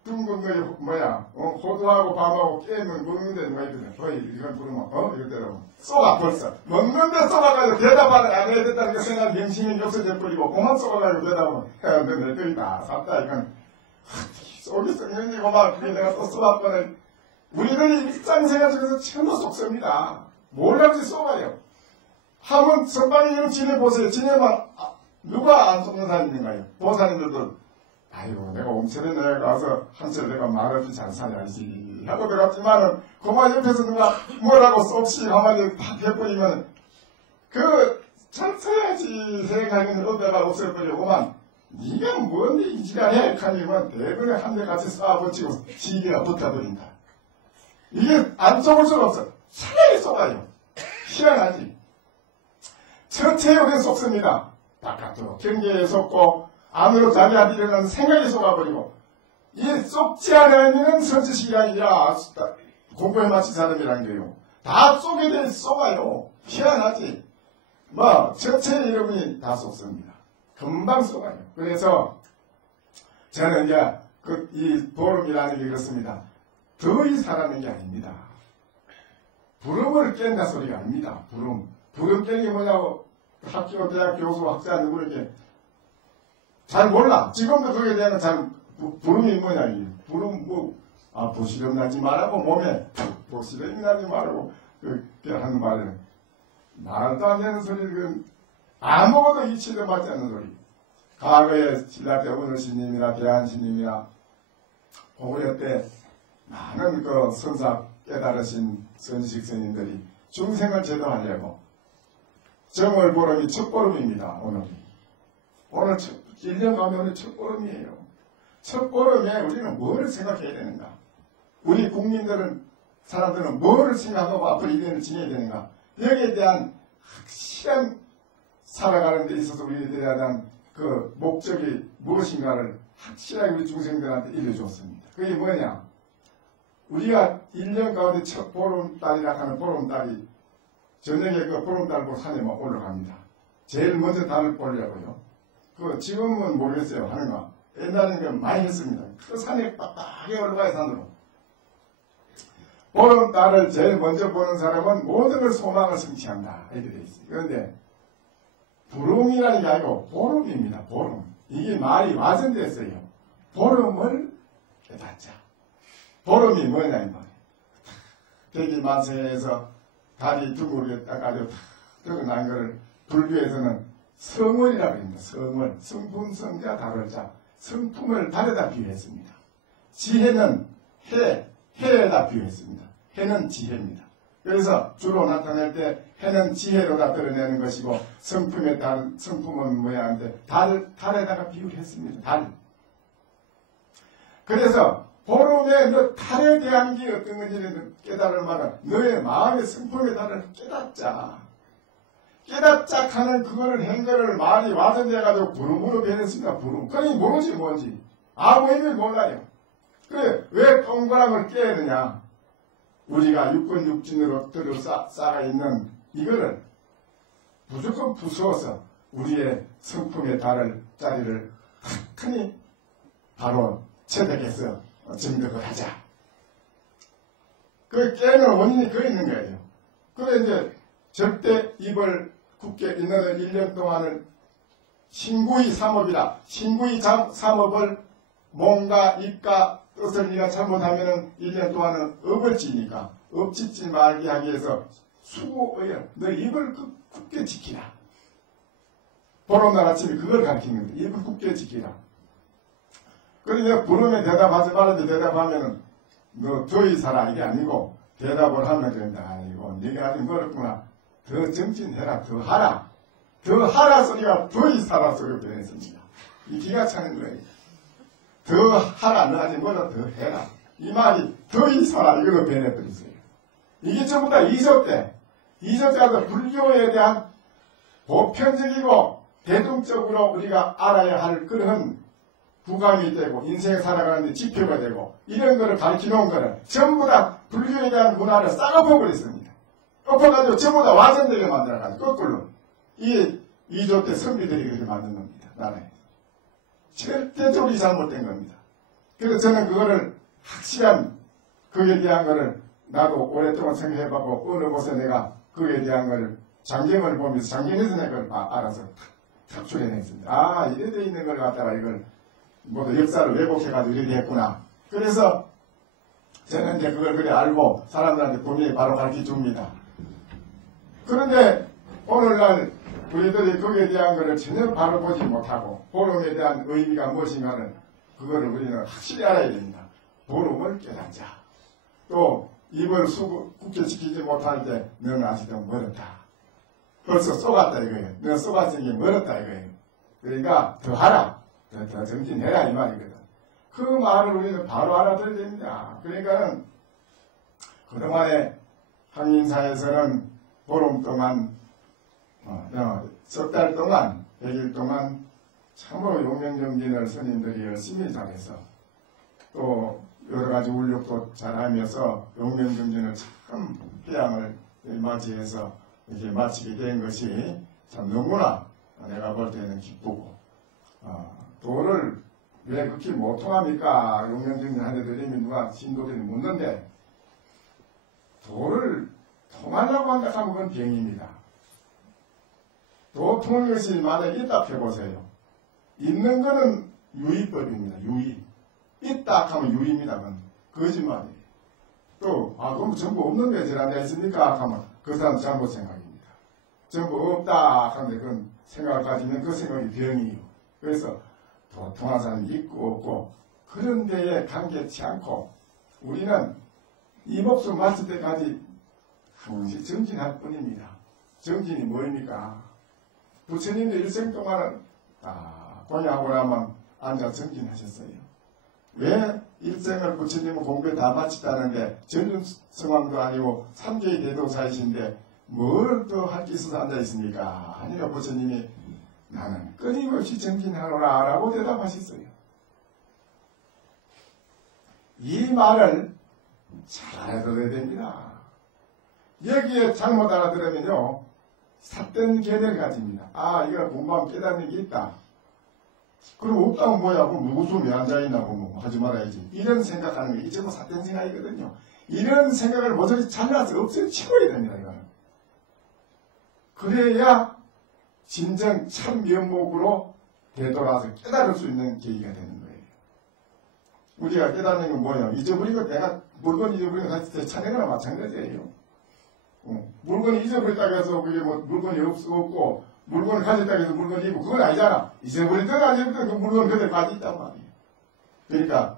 둥근 거 호두하고 밤하고 깨면 먹는데 누가 있거든. 이건 부르면 이러더라고. 쏘가 벌써 먹는데 쏘가가지고 대답을 안 해야 된다는 그 생각 명심이 없어져 버리고 그만 쏘가가지고 대답은 내 더위다 샀다 이건 속이 썩는지고 막 그게 내가 또 쏘았거든. 우리들이 일상생활 중에서 전부 속습니다. 몰라지 쏘가요. 한번 선방에 이런 지내보세요. 지내면 누가 안 속는 사람이 있는가요? 보사님들도 아이고 내가 옴천에 내가 가서 한철 내가 말없이 잘 살아야지 하고 들어갔지만은 그만 옆에서 누가 뭐라고 쏙씩 한마디 팍 해버리면 잘 써야지 생각하는 의배가 없어버려. 그만 네가 뭔데 이 지랄해 하면 대부분에 한 대 같이 쏴붙이고 시비가 붙어버린다. 이게 안 쏘을 수가 없어. 차라리 쏘아요. 희한하지. 첫체육에 쏘습니다. 바깥으로 경계에 쏘고 안으로 자기한테 일어나는 생각이 쏘아버리고 이 쏘지 않으면 선지식이 아니라 공부에 마친 사람이라는 거예요. 다 쏘게 돼 쏘아요. 희한하지. 첫째 여러분이 다 쏘습니다. 금방 쏘아요. 그래서 저는 이제 이 보름이라는 게 그렇습니다. 더위 사라는 게 아닙니다. 부름을 깬다 소리가 아닙니다. 부름 깬 게 뭐냐고 학교, 대학 교수, 학자 누구에게 잘 몰라. 지금도 그게 대한 부름이 뭐냐, 부름 보시름 나지 말라고 몸에 보시름이 나지 말라고 그렇게 하는 말은 말도 안 되는 소리, 아무것도 이치도 받지 않는 소리. 과거에 신라때 은어스님이나 대한스님이나 고구려 때 많은 선사 깨달으신 선식 스님들이 중생을 제도하려고 정월 보름이 첫 보름입니다. 오늘 1년 가면 오늘 첫 보름이에요. 첫 보름에 우리는 뭐를 생각해야 되는가? 우리 국민들은 사람들은 뭐를 생각하고 앞으로 1년을 지내야 되는가? 여기에 대한 확실한 살아가는 데 있어서 우리에 대한 그 목적이 무엇인가를 확실하게 우리 중생들한테 일러줬습니다. 그게 뭐냐? 우리가 1년 가운데 첫 보름달이라 하는 보름달이 저녁에 그 보름달 보러 산에 막 올라갑니다. 제일 먼저 달을 보려고요. 지금은 모르겠어요. 하는가. 옛날에는 많이 했습니다. 그 산에 빡빡하게 올라가요, 산으로. 보름달을 제일 먼저 보는 사람은 모든 걸 소망을 성취한다. 이렇게 돼 있어요. 그런데 부름이라는 게 아니고 보름입니다. 보름. 이게 말이 와전됐어요. 보름을 깨닫자. 보름이 뭐냐 이 말이에요. 대기만세에서 달이 둥글게 딱 아주 탁 드러난 것을 불교에서는 성월이라고 합니다. 성월. 성품, 성자, 다를 자. 성품을 달에다 비유했습니다. 지혜는 해에다 비유했습니다. 해는 지혜입니다. 그래서 주로 나타낼 때 해는 지혜로다 드러내는 것이고 성품은 뭐야 하는데 달에다가 비유를 했습니다. 달. 그래서 보름에 너 달에 대한 게 어떤 건지 깨달을 만한 너의 마음의 성품의 달을 깨닫자. 깨닫자 하는 그거를 행거를 말이 와전돼가지고 부름으로 변했습니다. 부름. 그러니 모르지 뭔지. 아무 의미 몰라요. 그래 왜 동그랑을 깨야 되냐. 우리가 육군 육진으로 들어 쌓아 있는 이거를 무조건 부수어서 우리의 성품의 달을 자리를 탁하니 바로 체득해서 증득을 하자. 그 깨는 원인이 그 있는 거예요. 그래 이제 절대 입을 굳게 있는 1년 동안을 신구의 삼업이라. 신구의 삼업을 몸과 입과 뜻을 네가 잘못하면은 1년 동안은 업을 지니까 업 짓지 말게 하기 위해서 수고어연 너 입을 굳게 지키라. 보름날 아침에 그걸 가르치는 거예요. 입을 굳게 지키라. 그러니까 부름에 대답하지 말아도 대답하면은 너 더위 살아 이게 아니고 대답을 하면 된다. 아니고 네가 아직 멀었구나. 더 정진해라. 더 하라. 더 하라 소리가 더위 살아 소리로 변했습니다. 이 기가 차는 거예요. 더 하라. 너 아직 멀어 더 해라. 이 말이 더위 살아 이걸로 변해버렸어요. 이게 전부 다 2조 때. 2조 때도 불교에 대한 보편적이고 대중적으로 우리가 알아야 할 그런 부감이 되고 인생에 살아가는데 지표가 되고 이런 거를 가르쳐 놓은 거를 전부 다 불교에 대한 문화를 싹엎어버렸습니다. 엎어가지고 전부 다 와전되게 만들어가지고 거꾸로 이 2조 때 선비들이 그렇게 만든 겁니다. 나라에. 절대적으로 잘못된 겁니다. 그래서 저는 그거를 확실한 그에 대한 거를 나도 오랫동안 생각해봤고 어느 곳에 내가 그에 대한 거를 장경을 보면서 장경에서 내가 그걸 알아서 탁 출연했습니다. 아 이래 돼 있는 걸 갖다가 이걸 모두 역사를 왜곡해가지고 이렇게 했구나. 그래서 저는 이제 그걸 그래 알고 사람들한테 분명히 바로 가르쳐 줍니다. 그런데 오늘날 우리들이 거기에 대한 것을 전혀 바로 보지 못하고 보름에 대한 의미가 무엇인가를 그거를 우리는 확실히 알아야 됩니다. 보름을 깨닫자. 또 입을 굳게 지키지 못할 때 너는 아직도 멀었다. 벌써 쏘갔다 이거예요. 너는 쏘갔으니 멀었다 이거예요. 그러니까 더 하라. 더 정진해라 이 말이거든. 그 말을 우리는 바로 알아들어야 됩니다. 그러니까 그동안에 항인사에서는 보름 동안 석 달 동안 100일 동안 참으로 용맹정진을 스님들이 열심히 잘해서 또 여러가지 울력도 잘하면서 용맹정진을 참 해양을 맞이해서 이렇게 마치게 된 것이 참 너무나 내가 볼 때는 기쁘고 도를 왜 그렇게 못 통합니까? 용맹정진 하는 데들이면 누가 신도들이 묻는데 도를 통하려고 한다 하면 그건 병입니다. 도 통하는 것이 만약에 있다 해보세요. 있는 거는 유의법입니다. 유의. 있다 하면 유의입니다. 그건 거짓말이에요. 또 그럼 전부 없는 게 제일 앉아 있습니까? 하면 그 사람 잘못 생각입니다. 전부 없다 하는데 그건 생각을 가지면 그 생각이 병이에요. 그래서 도 통한 사람이 있고 없고 그런 데에 감개치 않고 우리는 이 목숨 마칠 때까지 항시 정진할 뿐입니다. 정진이 뭐입니까? 부처님도 일생 동안은 공양하고 나면 앉아 정진하셨어요. 왜 일생을 부처님은 공부에 다 마치다는데 전륜성왕도 아니고 3개의 대도사이신데 뭘 더 할 게 있어서 앉아 있습니까? 아니요 부처님이 나는 끊임없이 정진하노라 라고 대답하셨어요. 이 말을 잘 알아들어야 됩니다. 여기에 잘못 알아들으면요 삿된 개를 가집니다. 이거 공부하면 깨닫는 게 있다. 그럼 없다면 뭐야? 그럼 누구서 왜 앉아있나 보면 하지 말아야지. 이런 생각하는 게 이게 전부 삿된 생각이거든요. 이런 생각을 모조리 잘라서 없애치워야 됩니다. 이거는. 그래야 진정 참 면목으로 되돌아서 깨달을 수 있는 계기가 되는 거예요. 우리가 깨닫는 건 뭐예요? 잊어버린 거 내가 물건 잊어버린 거 했을 때 찾는 거나 마찬가지예요. 물건이 잊어버렸다고 해서 그게 뭐 물건이 없고 물건을 가졌다고 해서 물건을 입고 그건 아니잖아. 잊어버리든 안 잊어버리든 그 물건 그대로 가지고 있단 말이에요. 그러니까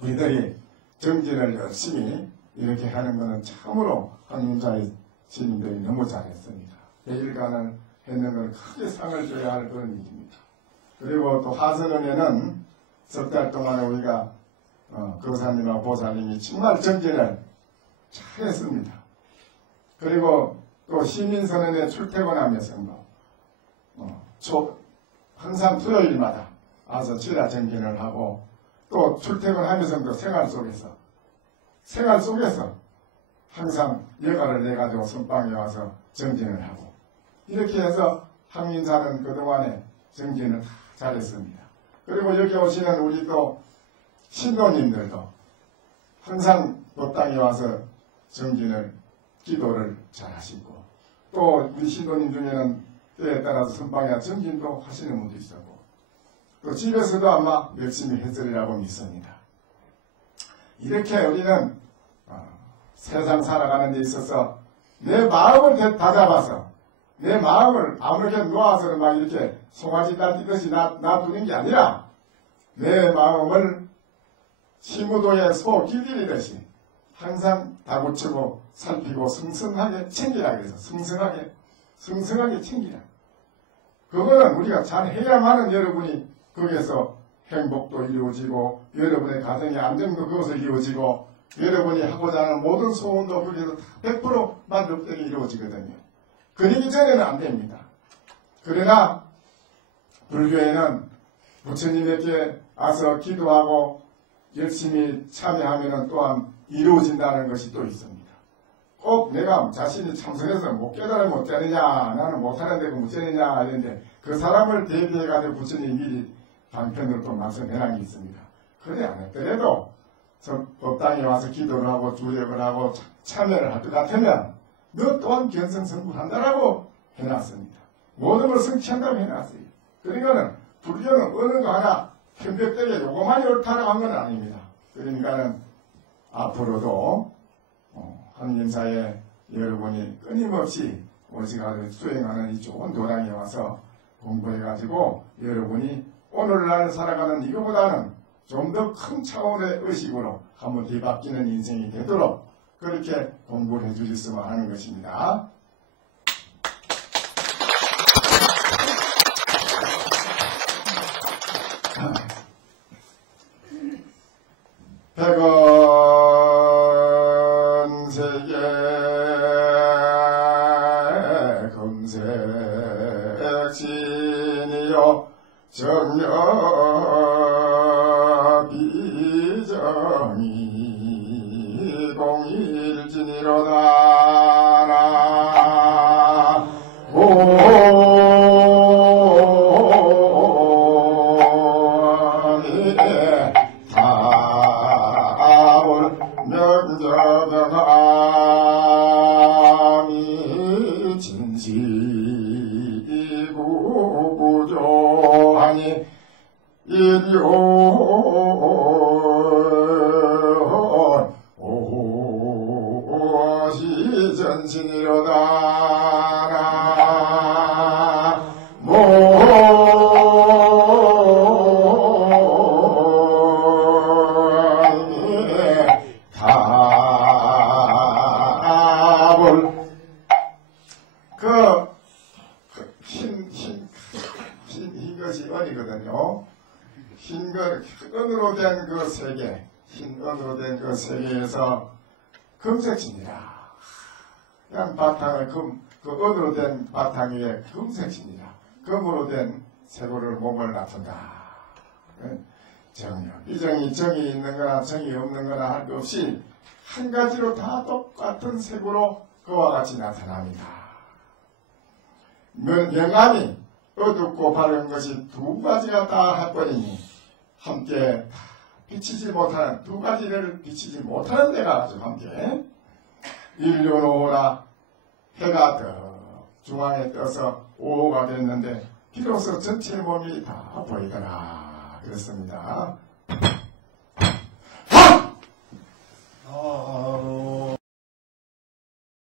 우리들이 정진을 열심히 이렇게 하는 것은 참으로 한문자의 스님들이 너무 잘했습니다. 매일간을 했는 건 크게 상을 줘야 할 그런 일입니다. 그리고 또 하선원에는 석 달 동안 우리가 거사님하고 보살님이 정말 정진을 잘했습니다. 그리고 또 시민선언에 출퇴근하면서도 항상 토요일마다 와서 지라 정진을 하고 또 출퇴근하면서도 생활 속에서 항상 여가를 내가지고 선방에 와서 정진을 하고 이렇게 해서 항민사는 그동안에 정진을 다 잘했습니다. 그리고 여기 오시는 우리 또 신도님들도 항상 법당에 와서 정진을 기도를 잘 하시고 또 우리 신도님 중에는 때에 따라서 선방에 정진도 하시는 분도 있었고 또 집에서도 아마 열심히 했으리라고 믿습니다. 이렇게 우리는 세상 살아가는 데 있어서 내 마음을 다잡아서 내 마음을 아무렇게 놓아서 막 이렇게 송아지 딸뛰듯이 놔두는 게 아니라 내 마음을 시무도에 소 길들이듯이 항상 다구치고 살피고 성성하게 챙기라 그래서 성성하게 챙기라. 그거는 우리가 잘 해야만은 여러분이 거기에서 행복도 이루어지고 여러분의 가정의 안정도 그것을 이루어지고 여러분이 하고자 하는 모든 소원도 거기에서 100% 만족되게 이루어지거든요. 그러기 전에는 안 됩니다. 그러나 불교에는 부처님에게 와서 기도하고 열심히 참여하면 또한 이루어진다는 것이 또 있습니다. 꼭 내가 자신이 참선해서 못 깨달으면 어쩌느냐 나는 못하는데 그 어쩌느냐 이랬는데 그 사람을 대비해가지고 부처님이 미리 방편으로 또 말씀해놓은 게 있습니다. 그래 안 했더라도 법당에 와서 기도를 하고 주력을 하고 참여를 할 것 같으면 너 또한 견성성불한다라고 해놨습니다. 모든 걸 성취한다고 해놨어요. 그러니까는 불교는 어느 거 하나 편벽되게 요거만이 옳다라고 한 건 아닙니다. 그러니까는 앞으로도 한인사에 여러분이 끊임없이 오직하게 수행하는 이 좋은 도량에 와서 공부해가지고 여러분이 오늘날 살아가는 이거보다는 좀 더 큰 차원의 의식으로 한번 뒤바뀌는 인생이 되도록 그렇게 공부를 해주셨으면 하는 것입니다. 백원세계 금색신이요 정려 비정이 공일진이로다 명저병함이 진시구 부조하니 일요 오시전신이로다 흰 것이 은이거든요. 흰 은으로 된 그 세계, 흰 은으로 된 그 세계에서 금색신이라. 그냥 바탕을 그 은으로 된 바탕 위에 금색신이라. 금으로 된 세고를 몸을 나쁜다. 정이, 비정이 정이 있는 거나 정이 없는 거나 할 것 없이 한 가지로 다 똑같은 색으로 그와 같이 나타납니다. 명암이 어둡고 밝은 것이 두 가지가 다 할 뻔이니 함께 비치지 못하는 두 가지를 비치지 못하는 데가 아주 함께 일륜오라 해가 더 중앙에 떠서 오후가 됐는데 비로소 전체 몸이 다 보이더라 그렇습니다.